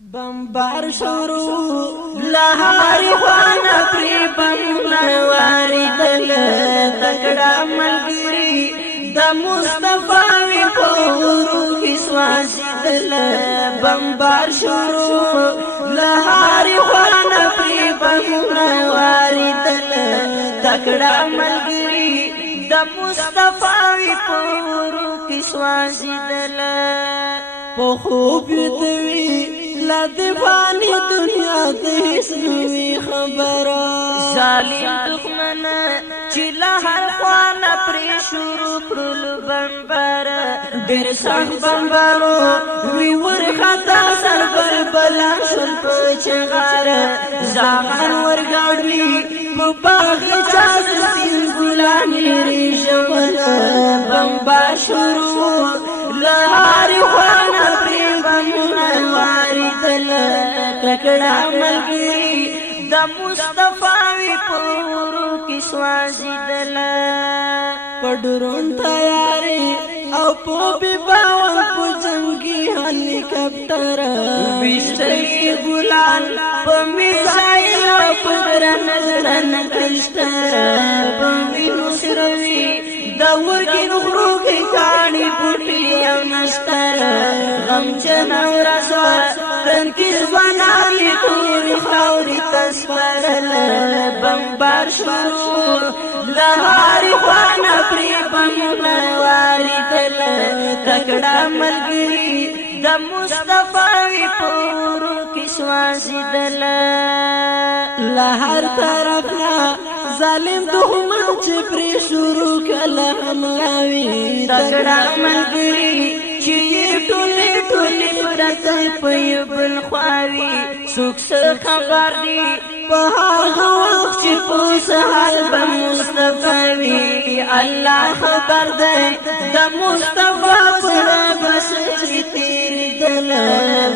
بمبار شروع لهاری خوانا پری بمنا واردل تکڑا ملگری دا مصطفی پورو کسواسی دل بمبار شروع لهاری خوانا پری بمنا واردل تکڑا ملگری دا مصطفی پورو کسواسی دل په خوب دوی لدفانی دنیا دیس نوی خبرا ظالم دخمن چلا هر خوانا پری شروع پرلو بمبار دیر سخ بمبارو وی ورخطا سر بلبلا شل پچغار زاغان ورگاڑی مباغ چاس سین گلانی ریشمن بمبار شروع لہاری خوانا پری بمنا واردل تکڑا ملگری دا مصطفی پورو کسواسی دل پڑرون تیاری او پو بی باون پو جنگی حلی کپتر بیشتری گلان پا میزائل او پدرن زرن کشتر پمی نسروی دور کی نخرو کی کانی پوٹی او نشتر غم چنو رسوا تن کس بنالی توری خوری تسپرل بمبار شروع لہاری خوانا پری بمنا واردل تکڑا ملگری دا مصطفی پورو کسواسی دل لہر طرفنا ظالم دخمن چپری شروع کل حملاوی تکڑا ملگری چی ٹولی ٹولی پرتای پیب الخواوی سکس خبر دی پہا وقت چی پوس حرب مصطفی اللہ خبر دے دا مصطفی پر بس چی تیری دل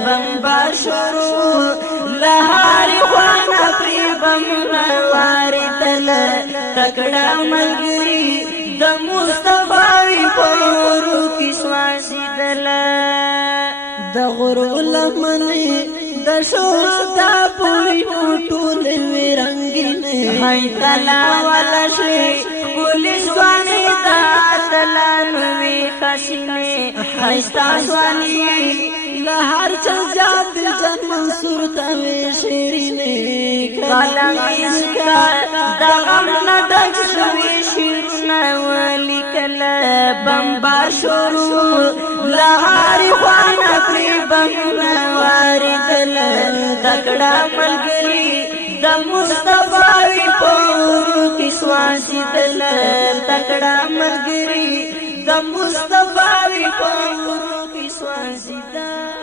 بمبار شروع لہاری خوانا پری بمنا واردل تکڑا ملگری دا مصطفی پورو کسواسی دل دا غرو لمنی دا شوہدا پوری موٹول ویرنگی ہائی تلا والا شوی پولیس وانی دا تلا نوی خسینے ہائستا سوانی لہر چل جات جن منصور تاوی شیرینے کالامی سکا دا غم ندک شوی شیرنا والی کلا بمبار شروع لہاری خوانا پری بمنا واردل تکڑا ملگری دا مصطفی پورو کسواسی دل تکڑا ملگری دا مصطفی پورو کسواسی دل